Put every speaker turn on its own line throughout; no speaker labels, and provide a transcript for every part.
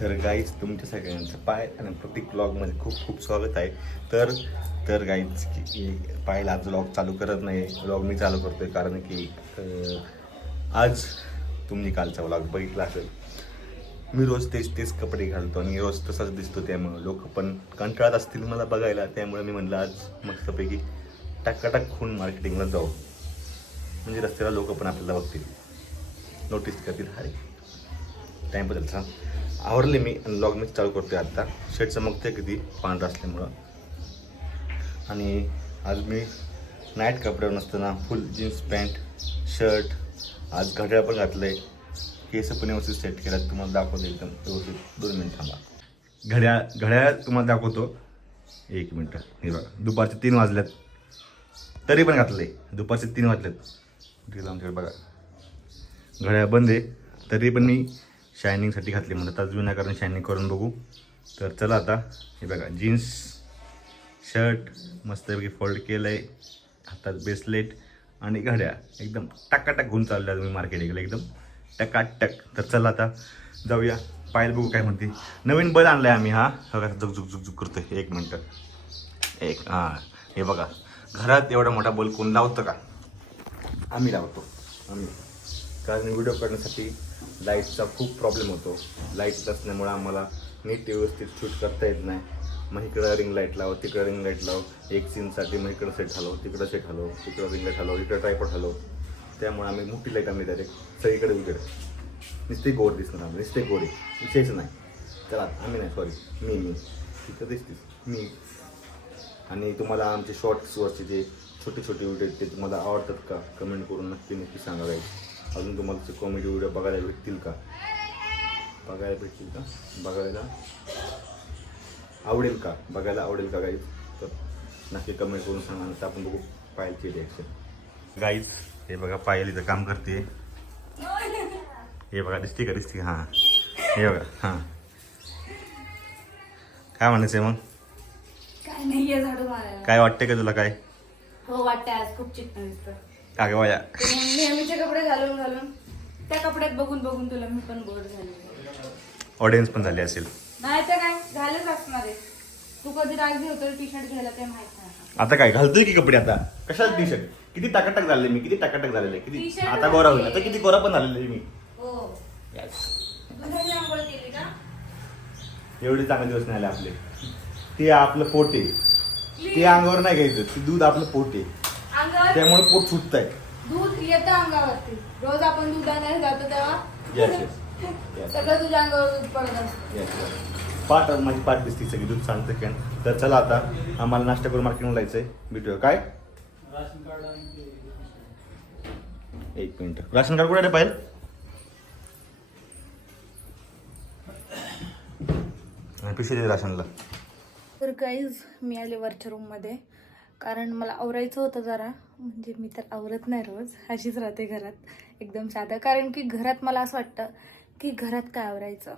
तर गाईज तुमच्या सगळ्यांचं पाय आणि प्रत्येक ब्लॉगमध्ये खूप खूप स्वागत आहे. तर तर गाईज की पायला आज ब्लॉग चालू करत नाही. ब्लॉग मी चालू करतोय कारण की आज तुम्ही कालचा ब्लॉग बघितला असेल. मी रोज तेच तेच कपडे घालतो आणि रोज तसाच दिसतो त्यामुळं लोक पण कंटाळत असतील मला बघायला. त्यामुळे मी म्हणलं आज मस्तपैकी टाकाटाक खून मार्केटिंगला जाऊ. म्हणजे रस्त्याला लोक पण आपल्याला बघतील. नोटीस करतील. अरे टाईम बदलचा. सांग आवरले मी आणि लॉग मी चालू करतोय आत्ता शेड चमकते किती? पांढरा असल्यामुळं. आणि आज मी नाईट कपड्यावर नसताना फुल जीन्स पॅन्ट शर्ट आज घड्याळ पण घातलं आहे केस पण व्यवस्थित सेट केला तुम्हाला दाखवतो एकदम व्यवस्थित. दोन मिनिट थांबा. घड्याळ घड्याळ तुम्हाला दाखवतो. एक मिनटं. हे बघा. दुपारचे तीन वाजल्यात तरी पण घातलं आहे दुपारचे तीन वाजलेत. लावून आमच्याकडे बघा. घड्याळ बंद आहे. तरी पण मी शायनिंगसाठी घातली म्हणतात. आज विनाकारण शायनिंग करून बघू. तर चला आता हे बघा जीन्स शर्ट मस्तपैकी फोल्ड केलं आहे हातात ब्रेसलेट आणि घड्या. एकदम टकाटक घेऊन चाललं आहे मी गेलं एकदम टकाटक. तर चला आता जाऊया. पायल बघू काय म्हणते. नवीन बल आहे आम्ही हा. बघा झुक झुक झुक झुक एक मिनटं. एक हां. हे बघा घरात एवढा मोठा बल कोण लावतं का? आम्ही लावतो. आम्ही. कारण व्हिडिओ करण्यासाठी लाईटचा खूप प्रॉब्लेम होतो. लाइट नसल्यामुळं आम्हाला नीट व्यवस्थित शूट करता येत नाही. मग इकडं रिंग लाइट लाव तिकडं रिंग लाइट लाव. एक सीनसाठी मग इकडं सेट हलव तिकडं सेट हलव तिकडं रिंग लाइट हलव इकडं ट्रायपॉड हलव त्यामुळे आम्ही मोठी लाइट आम्ही डायरेक्ट सगळीकडे उकडे नुसते गोड दिसणार आम्ही नुसते गोडे विषयच नाही. चला आम्ही नाही सॉरी मी मी. तिथं दिसतीस. मी. आणि तुम्हाला आमचे शॉर्ट्सवरचे जे छोटे छोटे व्हिडिओ ते तुम्हाला आवडतात का? कमेंट करून नक्की नक्की सांगा guys. अजून तुम्हाला कॉमेडी व्हिडिओ बघायला भेटतील का? बघायला भेटतील का? बघायला? आवडेल का? बघायला आवडेल का गाईज तर नक्की कमेंट करून सांगा नंतर आपण बघू पायलची रिॲक्शन गाईज हे बघा पायल इथं काम करते. हे बघा दिसते का? दिसते हां. हे बघा हां. काय म्हणायचं मग?
काय नाहीये झाडू मारायला.
काय वाटते का तुला काय?
हो वाटतंय आज खूप चिकन दिसतं.
का ग बाया
नेहमीचे कपडे घालून घालून त्या कपड्यात बघून बघून तुला मी पण बोर झाले.
ऑडियन्स पण झाली असेल.
नाही तर काय झालेच असणार आहे. तू कधी राजी होतो टी शर्ट घ्यायला ते माहीत नाही
आता. काय घालतोय की कपडे आता? कशाला टी शर्ट किती टाकाटक झाले मी किती टाकाटक झालेले किती
T-shirt
आता गोरा होईल. आता किती गोरा पण झालेले मी.
हो.
Yes.
दुधाची आंघोळ केली का?
एवढे चांगले दिवस नाही आले आपले. ते आपलं पोट आहे. ते अंगावर नाही घ्यायचं ते दूध आपलं पोट आहे. त्यामुळे पोट सुटत आहे
दूध येतं अंगावरती. रोज आपण दूध आणायला जातो तेव्हा.
येस येस येस
सगळं तुझ्या अंगावर दूध पडत असतं.
येस पाठ माझी पाठ दिसते सगळी दूध सांगते कॅन. तर चला आता आम्हाला नाश्ता करून मार्केटला जायचंय. भेटूया. काय? एक मिनिट. राशन कार्ड कुठे पाहिजे पिशवी दे राशनला.
तर गाईज मी आले वरच्या रूममध्ये कारण मला आवरायचं होतं जरा. म्हणजे मी तर आवरत नाही रोज. अशीच राहते घरात. एकदम साधं. कारण की घरात मला असं वाटतं की घरात काय आवरायचं?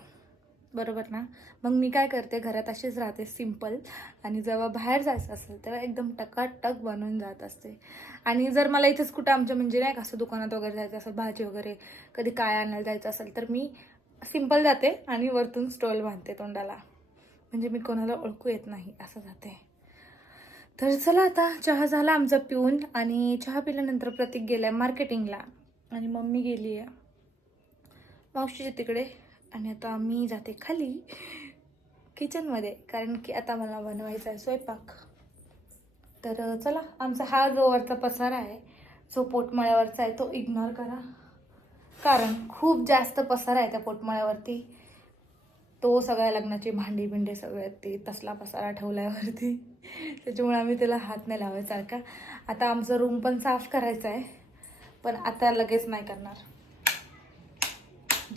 बरोबर ना? मग मी काय करते? घरात अशीच राहते. सिंपल आणि जेव्हा बाहेर जायचं असेल तेव्हा एकदम टकाटक बनवून जात असते. आणि जर मला इथेच कुठं आमच्या म्हणजे नाही का असं दुकानात वगैरे जायचं असेल भाजी वगैरे कधी काय आणायला जायचं असेल तर मी सिंपल जाते आणि वरतून स्टॉल बांधते तोंडाला. म्हणजे मी कोणाला ओळखू येत नाही. असं जाते. तर चला आता चहा झाला आमचा पिऊन आणि चहा पिल्यानंतर प्रतीक गेलाय मार्केटिंगला. आणि मम्मी गेली आहे. मावशीच्या तिकडे. आणि आता मी जाते खाली किचनमध्ये कारण की आता मला बनवायचा आहे स्वयंपाक. तर चला आमचा हा जो वरचा पसारा आहे. जो पोटमाळ्यावरचा आहे तो इग्नोर करा. कारण खूप जास्त पसारा आहे त्या पोटमाळ्यावरती. तो सगळ्या लग्नाची भांडी बिंडी सगळे ते तसला पसारा ठेवल्यावरती. त्याच्यामुळे आम्ही त्याला हात नाही लावायसारखा आता आमचं रूम पण साफ करायचं आहे पण आता लगेच नाही करणार.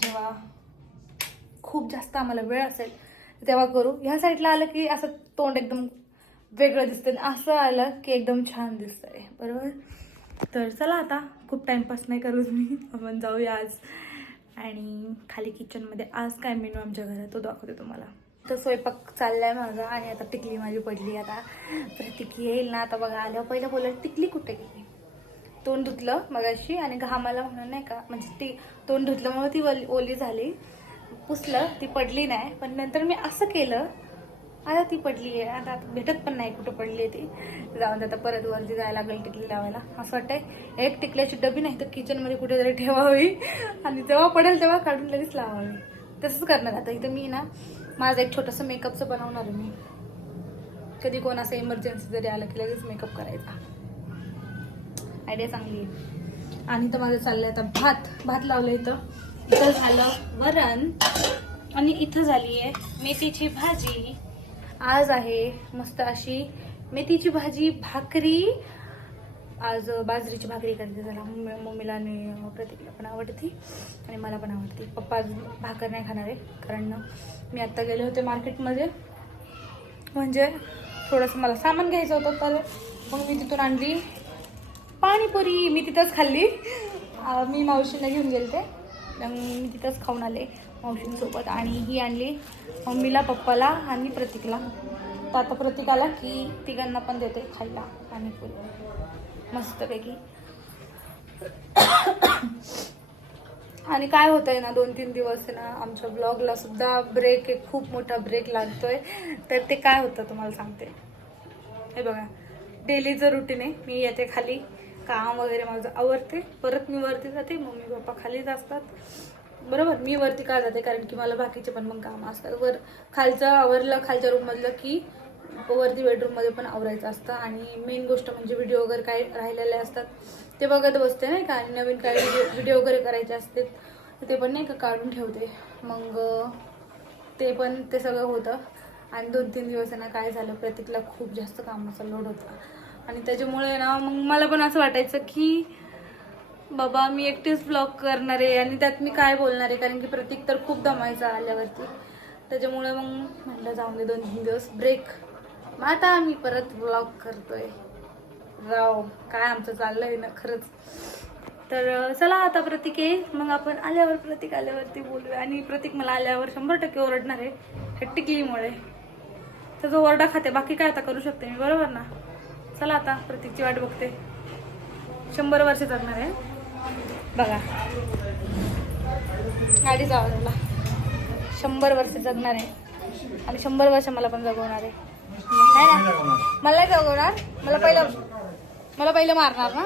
जेव्हा खूप जास्त आम्हाला वेळ असेल तेव्हा करू. ह्या साईडला आलं की असं तोंड एकदम वेगळं दिसतं आणि असं आलं की एकदम छान दिसतंय. बरोबर? तर चला आता खूप टाईमपास नाही करू मी आपण जाऊया आज. आणि खाली किचनमध्ये आज काय मेनू आमच्या घरात तो दाखवते तुम्हाला. तर स्वयंपाक चाललाय माझा आणि आता टिकली माझी पडली आता. टिकली येईल ना आता बघा आल्यावर पहिलं बोलत टिकली कुठे गेली? तोंड धुतलं मगाशी आणि घामाला म्हणून नाही का म्हणजे ती तोंड धुतल्यामुळे ती ओली ओली झाली. पुसलं ती पडली नाही. पण नंतर मी असं केलं आता ती पडली आहे. आता भेटत पण नाही कुठं पडली आहे ती. जाऊन आता परत वरती जायला लागेल टिकली लावायला. असं वाटतंय. एक टिकल्याची डबी नाही तर किचनमध्ये कुठेतरी ठेवावी. आणि जेव्हा पडेल तेव्हा काढून लगेच लावावी. तसंच करणार आता. इथं मी ना माझं एक छोटंसं मेकअपचं बनवणार आहे मी. कधी कोण असं इमर्जन्सी जरी आलं की लगेच मेकअप करायचा. आयडिया चांगली आहे. आणि तर माझं चाललंय आता भात. भात लावलं इथं. इथं झालं वरण. आणि इथं झाली आहे मेथीची भाजी. आज आहे मस्त अशी मेथीची भाजी भाकरी. आज बाजरीची भाकरी करते त्याला मम्मी- मम्मीला आणि प्रतिकला पण आवडते आणि मला पण आवडते. पप्पा आज भाकर नाही खाणार आहे कारण मी आत्ता गेले होते मार्केटमध्ये. म्हणजे थोडंसं मला सामान घ्यायचं होतं तर मग मी तिथून आणली पाणीपुरी. मी तिथंच खाल्ली. मी मावशीला घेऊन गेले ते मग मी तिथंच खाऊन आले. मावशींसोबत आणि ही आणली मम्मीला पप्पाला आणि प्रतीकला. तर आता प्रतीक आला की तिघांना पण देते खायला आणि फुल. मस्तपैकी. आणि काय होतंय ना दोन तीन दिवस आहे ना आमच्या ब्लॉगला सुद्धा ब्रेक एक खूप मोठा ब्रेक लागतोय. तर ते काय होतं तुम्हाला सांगते. हे बघा डेलीचं रुटीन आहे. मी येते खाली काम वगैरे माझं आवरते. परत मी वरती जाते मम्मी पप्पा खालीच असतात. बरोबर मी वरती का जाते? कारण की मला बाकीचे पण मग काम असतात. वर खालचं आवरलं खालच्या रूममधलं की वरती बेडरूममध्ये पण आवरायचं असतं. आणि मेन गोष्ट म्हणजे व्हिडिओ वगैरे काय राहिलेले असतात ते बघत बसते नाही का? आणि नवीन काय व्हिडिओ व्हिडिओ वगैरे करायचे असते ते पण नाही का काढून ठेवते. मग ते पण ते सगळं होतं. आणि दोन तीन दिवस आहे ना काय झालं प्रतीकला खूप जास्त कामाचा लोड होता. आणि त्याच्यामुळे ना मग मला पण असं वाटायचं की बाबा मी एकटीच ब्लॉग करणार आहे आणि त्यात मी काय बोलणार आहे? कारण की प्रतीक तर खूप दमायचा आल्यावरती. त्याच्यामुळे मग म्हटलं जाऊन दे दोन तीन दिवस ब्रेक मग आता आम्ही परत ब्लॉग करतोय. राव काय आमचं चाललंय ना खरंच. तर चला आता प्रतीक आहे मग आपण आल्यावर प्रतीक आल्यावरती बोलूया. आणि प्रतीक मला आल्यावर शंभर टक्के ओरडणार आहे हे टिकलीमुळे त्याचा ओरडा खाते बाकी काय आता करू शकते मी बरोबर ना? चला आता प्रतीकची वाट बघते. शंभर वर्ष जगणार आहे. बघा. गाडीचा आला शंभर वर्ष जगणार आहे. आणि शंभर वर्ष मला पण जगवणार आहे. ना? मला जगवणार. मला पहिलं मला पहिलं मारणार ना?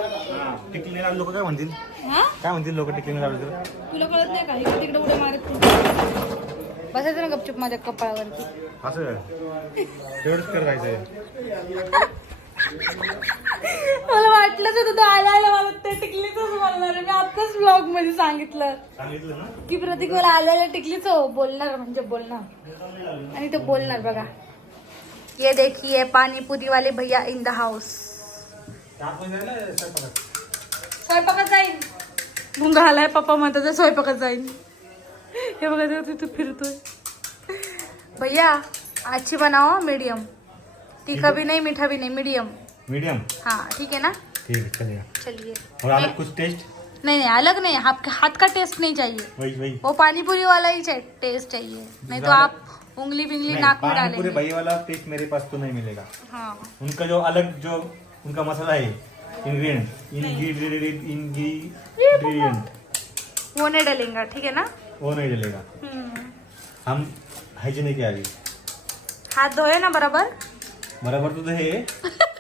टिकली लोक काय म्हणतील? काय म्हणतील लोक टिकली
तुला कळत नाही का? इकडे तिकडे उड्या मारत बसायचं ना गपचूप माझ्या कपाळावरती.
असं? करायचं
मला वाटलंच होतं तो आला आला मला ते टिकलीच आहे आत्ताच ब्लॉगमध्ये सांगितलं.
सांगितलं ना?
की प्रतीक मला आल्याला टिकलीच हो बोलणार म्हणजे बोलणार. आणि ते बोलणार बघा. ये देखिए पाणीपुरी वाले भैया इन द हाऊस स्वयंपाकात जाईन. मुंगा आलाय पप्पा म्हणतात स्वयंपाकात जाईन. हे बघा ते तिथे फिरतोय. भैया अच्छी बनाओ मीडियम तीखा भी नहीं मीठा भी नहीं मीडियम
मीडियम
हाँ ठीक है ना?
ठीक है चलेगा
चलिए.
और अलग कुछ टेस्ट
नहीं नहीं अलग नहीं आपके हाथ का टेस्ट नहीं चाहिए।
वही वही।
वो पानीपुरी वाला ही टेस्ट चाहिए। नहीं तो आप उंगली बिंगली नाक में
पानी पूरे
डालेंगे
भैया वाला टेस्ट मेरे पास तो नहीं मिलेगा।
हाँ।
उनका जो अलग जो उनका मसाला है इंग्रेडिएंट इंग्रेडिएंट इंग्रेडिएंट
वो नहीं डालेंगे ठीक है ना?
वो नहीं डलेगा।
हम्म.
हम हाइजीनिक है अभी
हाथ धोए ना बराबर?
बराबर तो है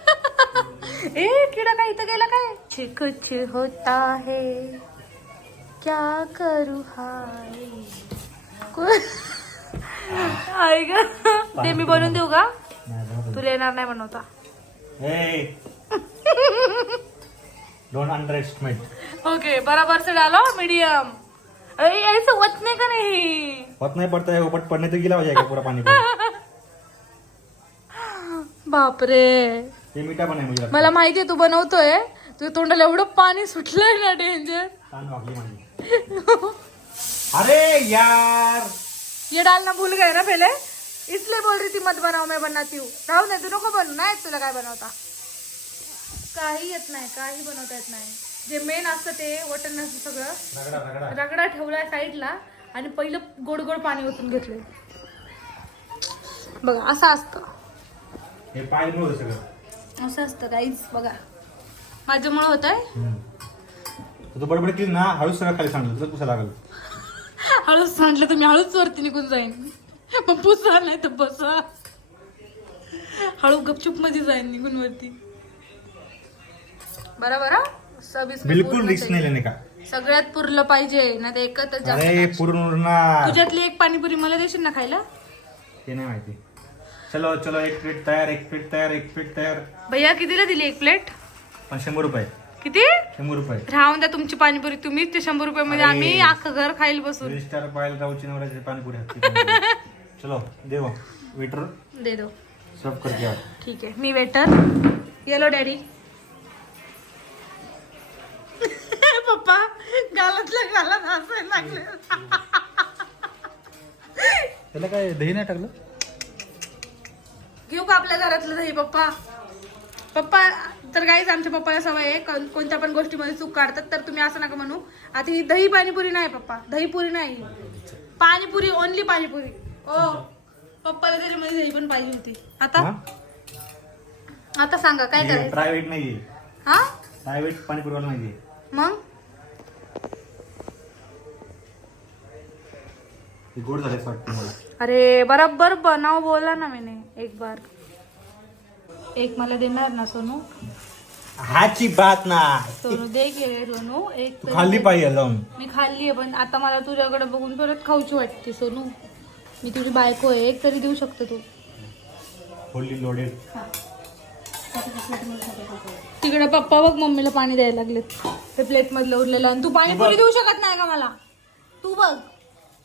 ए किडा काय इथं गेला काय? कुछ होता है. क्या करू हाय? आई ग. ते मी बनवून देऊ का? तुला येणार नाही बनवता
डोंट अंडर एस्टिमेट
ओके बराबर से डालो मीडियम. ऐसे वचने का नहीं?
पत नहीं पड़ता है पट पड़ने तो गीला हो जाएगा पूरा पानी पूरा
बापरे.
मीठा बना है मुझे लगता
मला
है
माहितीये तू बनवतोय. तुझ्या तोंडाला एवढं पाणी सुटलंय ना डेंजर
माझी. अरे यार!
ये डालना भूल गए ना पहले. इसलिए बोल रही थी मत बनाओ मैं बनाती हूँ. राहू दे तू नको बनू ना येत तुला काय बनवता? काही येत नाही काही बनवता येत नाही. जे मेन असतं ते वटण असतं सगळं.
रगड़ा रगड़ा.
रगडा ठेवलाय साईडला आणि पहिलं गोड गोड पाणी ओतून घेतलंय. बघा असं असतं.
हे पाय होतं सगळं.
असं असतं काहीच बघा. माझ्यामुळे होत आहे
तू बडबड केली ना हळूच सगळं खाली लागल.
हळूच सांडलं तर मी हळूच वरती निघून जाईन. मग पुसा नाही तर बसा. हळू गपचूपमध्ये जाईन निघून वरती. बरोबर हा? सव्वीस
बिलकुल रिस्क नाही लेने का?
सगळ्यात पुरलं पाहिजे ना ते एकच
अरे
खायचं.
पूर्ण
तुझ्यातली एक पाणीपुरी मला देशील ना खायला?
ते नाही माहिती. चलो चलो एक प्लेट तयार एक प्लेट तयार एक प्लेट तयार.
भैया कितीला दिली एक प्लेट
पण शंभर रुपये.
किती?
शंभर रुपये.
राहून द्या तुमची पाणीपुरी. तुम्हीच ते शंभर रुपये मध्ये
अरे.
आम्ही अख्खं घर खाईल बसून.
थ्री स्टार पाहिलं राहूची नवऱ्याची पाणीपुरी. चलो देव. वेटर
दे दो.
सर्व कर
ठीक आहे. मी वेटर. येलो डॅडी पप्पा गालातल्या गालात हसायला लागले.
त्याला काय दही नाही टाकलं?
घेऊ का आपल्या घरातलं दही पप्पा? पप्पा तर काहीच आमच्या पप्पाला सवय आहे कोण- कोणत्या पण गोष्टीमध्ये चूक काढतात तर तुम्ही असं नका म्हणू. आता ही दही पाणीपुरी नाही पप्पा. दही पुरी नाही. पाणीपुरी ओनली पाणीपुरी. ओ पप्पाला त्याच्यामध्ये दही पण पाहिजे होती. आता? आता सांगा काय करायचं?
प्रायव्हेट नाहीये.
हा?
प्रायव्हेट पाणीपुरीवाला नाहीये.
मग?
गोड झाले
अरे बरोबर बनाव बोला ना मैंने एक बार. एक मला देणार ना सोनू?
हाची बात ना.
सोनू दे गे सोनू. एक
खाल्ली. पाहिजे जाऊन
मी खाल्ली आहे पण आता मला तुझ्याकडे बघून परत खाऊची वाटते सोनू. मी तुझी बायको आहे एक तरी देऊ शकतो तू.
होली लोडेड
तिकडे पप्पा बघ मम्मीला पाणी द्यायला लागलेत. ते प्लेट मधलं उरलेलं. आणि तू पाणी पुरी देऊ शकत नाही का मला? तू बघ.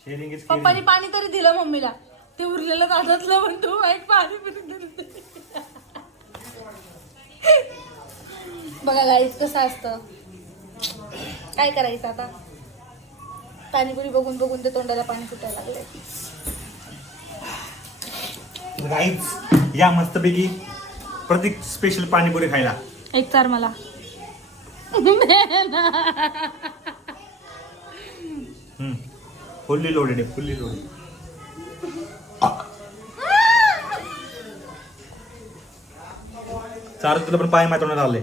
इज
पप्पानी पाणी तरी दिलं मम्मीला. ते उरलेलं ताटातलं पण तू एक पाणी दिलं बघा गाईच कसं असतं. काय करायचं आता? पाणीपुरी बघून बघून ते तोंडाला पाणी सुटायला लागले
गाईच या मस्तपैकी प्रतीक स्पेशल पाणीपुरी खायला.
एक चार मला.
फुल्ली लोडेड आहे फुल्ली लोडेड. चार तुला पण पाय मातवणार आले.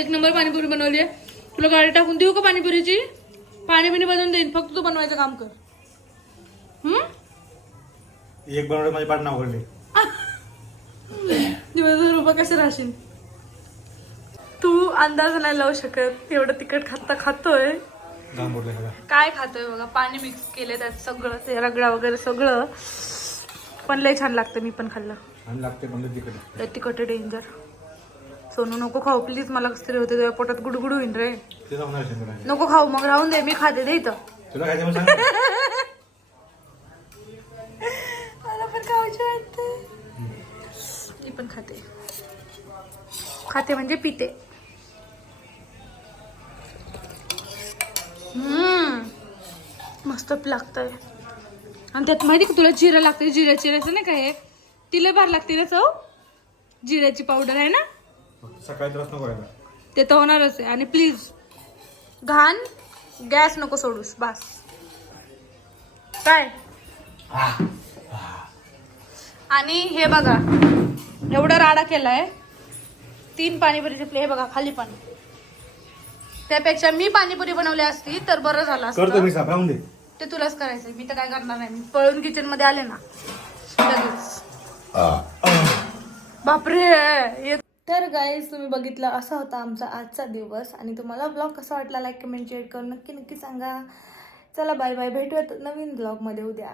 एक नंबर पाणीपुरी बनवली आहे. तुला गाडी टाकून देऊ का पाणीपुरीची? पाणी बिणी बनवून देईन. फक्त तू बनवायचं काम कर. हम्म?
एक बनवडे माझे पाठ नाव घडले
दिवसभर उभा कसं राहशील? अंदाज नाही लावू शकत. एवढं तिखट खाता खातोय. काय खातोय बघा? पाणी मिक्स केले त्यात सगळं ते रगडा वगैरे सगळं. पण लय छान लागतं मी पण खाल्लं.
लागते
तिखट डेंजर सोनू नको खाऊ. प्लीज मला कसं तरी होते तुझ्या पोटात गुडगुड होईन रे. नको खाऊ मग राहून दे मी खाते दे इथं. मला पण खाऊची वाटते. मी पण खाते. खाते म्हणजे पिते. हम्म मस्त लागतंय. आणि त्यात माहिती का तुला जिरं लागते जिऱ्या चिऱ्याचं नाही काय तिला भार लागते ना चव? जिऱ्याची पावडर आहे ना?
सकाळी त्रास नको करायला
ते तर होणारच आहे. आणि प्लीज घाण गॅस नको सोडूस बस. काय? आणि हे बघा एवढा राडा केलाय. तीन पाणीपुरीचे प्ले हे बघा खाली पण. त्यापेक्षा मी पाणीपुरी बनवली असती तर बरं झालं
करतो
असतं.
मी साफ राहून दे.
ते तुलाच करायचंय. मी तर काय करणार नाही. मी पळून किचनमध्ये आले ना. लगेच. बापरे! ये- तर गाईज तुम्ही बघितलं असा होता आमचा आजचा दिवस आणि तुम्हाला ब्लॉग कसा वाटला? लाईक कमेंट शेअर करून नक्की नक्की सांगा. चला बाय बाय भेटूयात नवीन ब्लॉगमध्ये उद्या.